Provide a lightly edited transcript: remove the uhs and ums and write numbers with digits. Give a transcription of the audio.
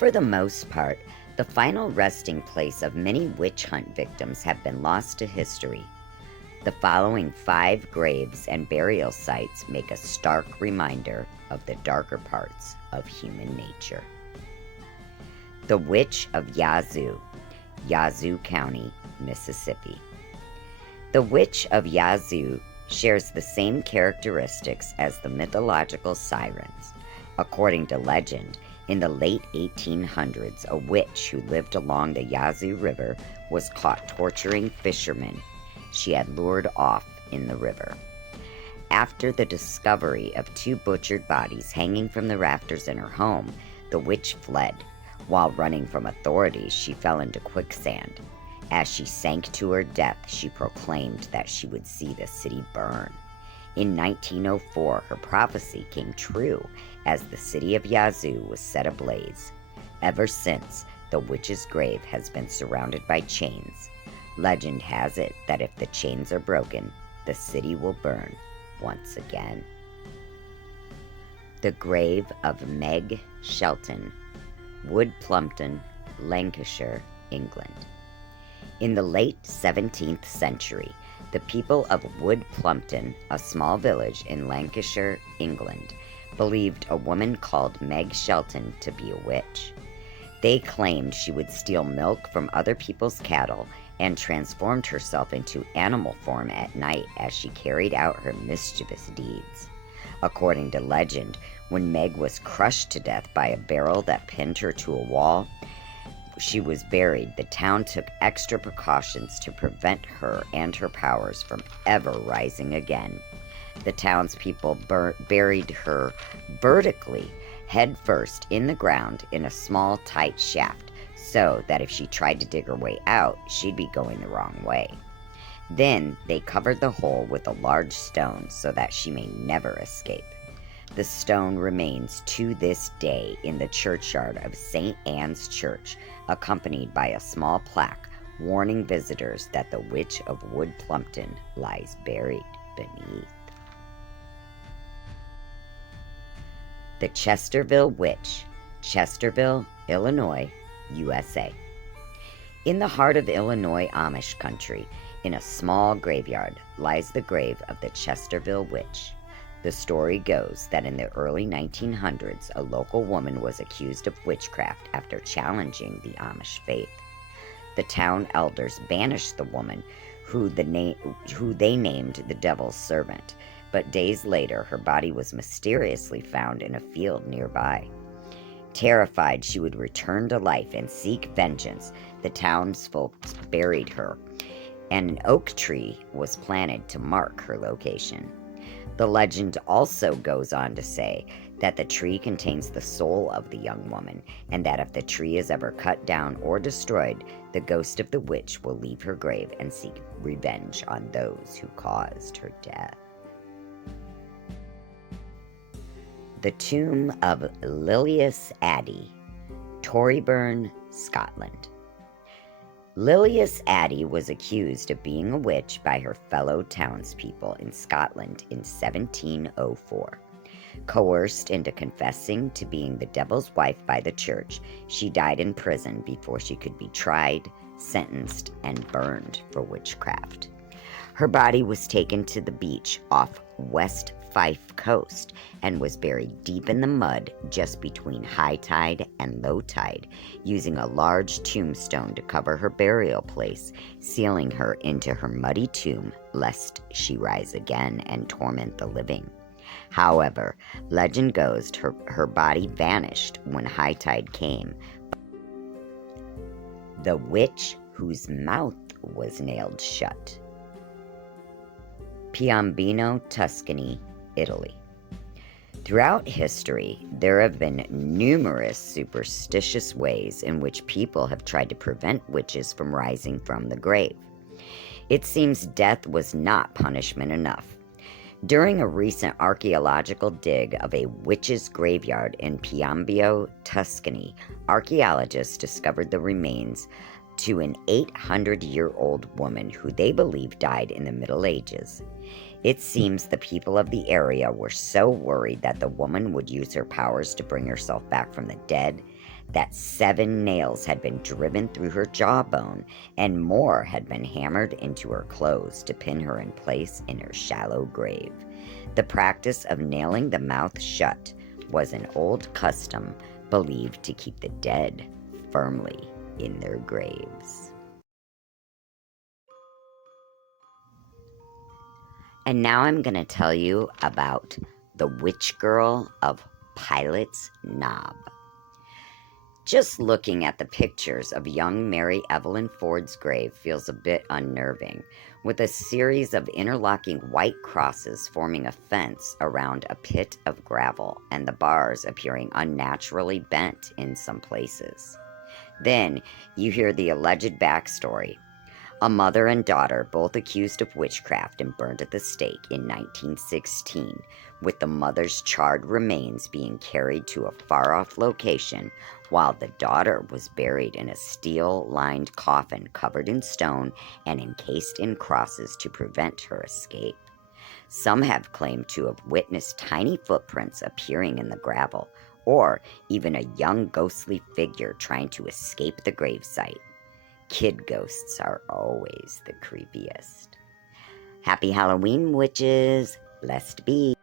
For the most part, the final resting place of many witch hunt victims have been lost to history. The following 5 graves and burial sites make a stark reminder of the darker parts of human nature. The Witch of Yazoo, Yazoo County, Mississippi. The Witch of Yazoo shares the same characteristics as the mythological sirens. According to legend, in the late 1800s, a witch who lived along the Yazoo River was caught torturing fishermen she had lured off in the river. After the discovery of 2 butchered bodies hanging from the rafters in her home, the witch fled. While running from authorities, she fell into quicksand. As she sank to her death, she proclaimed that she would see the city burn. In 1904, her prophecy came true as the city of Yazoo was set ablaze. Ever since, the witch's grave has been surrounded by chains. Legend has it that if the chains are broken, the city will burn once again. The grave of Meg Shelton, Wood Plumpton, Lancashire, England. In the late 17th century, the people of Wood Plumpton, a small village in Lancashire, England, believed a woman called Meg Shelton to be a witch. They claimed she would steal milk from other people's cattle and transformed herself into animal form at night as she carried out her mischievous deeds. According to legend, when Meg was crushed to death by a barrel that pinned her to a wall, she was buried. The town took extra precautions to prevent her and her powers from ever rising again. The townspeople buried her vertically, head first in the ground in a small, tight shaft, so that if she tried to dig her way out, she'd be going the wrong way. Then they covered the hole with a large stone so that she may never escape. The stone remains to this day in the churchyard of St. Anne's Church, accompanied by a small plaque warning visitors that the Witch of Wood Plumpton lies buried beneath. The Chesterville Witch, Chesterville, Illinois, USA. In the heart of Illinois Amish country, in a small graveyard, lies the grave of the Chesterville Witch. The story goes that in the early 1900s, a local woman was accused of witchcraft after challenging the Amish faith. The town elders banished the woman, who they named the Devil's Servant, but days later her body was mysteriously found in a field nearby. Terrified she would return to life and seek vengeance, the townsfolk buried her, and an oak tree was planted to mark her location. The legend also goes on to say that the tree contains the soul of the young woman, and that if the tree is ever cut down or destroyed, the ghost of the witch will leave her grave and seek revenge on those who caused her death. The Tomb of Lilias Addy, Torryburn, Scotland. Lilias Addy was accused of being a witch by her fellow townspeople in Scotland in 1704. Coerced into confessing to being the devil's wife by the church, she died in prison before she could be tried, sentenced, and burned for witchcraft. Her body was taken to the beach off West Fife coast and was buried deep in the mud just between high tide and low tide, using a large tombstone to cover her burial place, sealing her into her muddy tomb lest she rise again and torment the living. However, legend goes her body vanished when high tide came. The witch whose mouth was nailed shut. Piombino, Tuscany, Italy. Throughout history, there have been numerous superstitious ways in which people have tried to prevent witches from rising from the grave. It seems death was not punishment enough. During a recent archaeological dig of a witch's graveyard in Piombino, Tuscany, archaeologists discovered the remains to an 800-year-old woman who they believe died in the Middle Ages. It seems the people of the area were so worried that the woman would use her powers to bring herself back from the dead that 7 nails had been driven through her jawbone and more had been hammered into her clothes to pin her in place in her shallow grave. The practice of nailing the mouth shut was an old custom believed to keep the dead firmly in their graves. And now I'm going to tell you about the witch girl of Pilot's Knob. Just looking at the pictures of young Mary Evelyn Ford's grave feels a bit unnerving, with a series of interlocking white crosses forming a fence around a pit of gravel and the bars appearing unnaturally bent in some places. Then you hear the alleged backstory. A mother and daughter, both accused of witchcraft and burned at the stake in 1916, with the mother's charred remains being carried to a far-off location, while the daughter was buried in a steel-lined coffin covered in stone and encased in crosses to prevent her escape. Some have claimed to have witnessed tiny footprints appearing in the gravel, or even a young ghostly figure trying to escape the gravesite. Kid ghosts are always the creepiest. Happy Halloween, witches! Blessed be!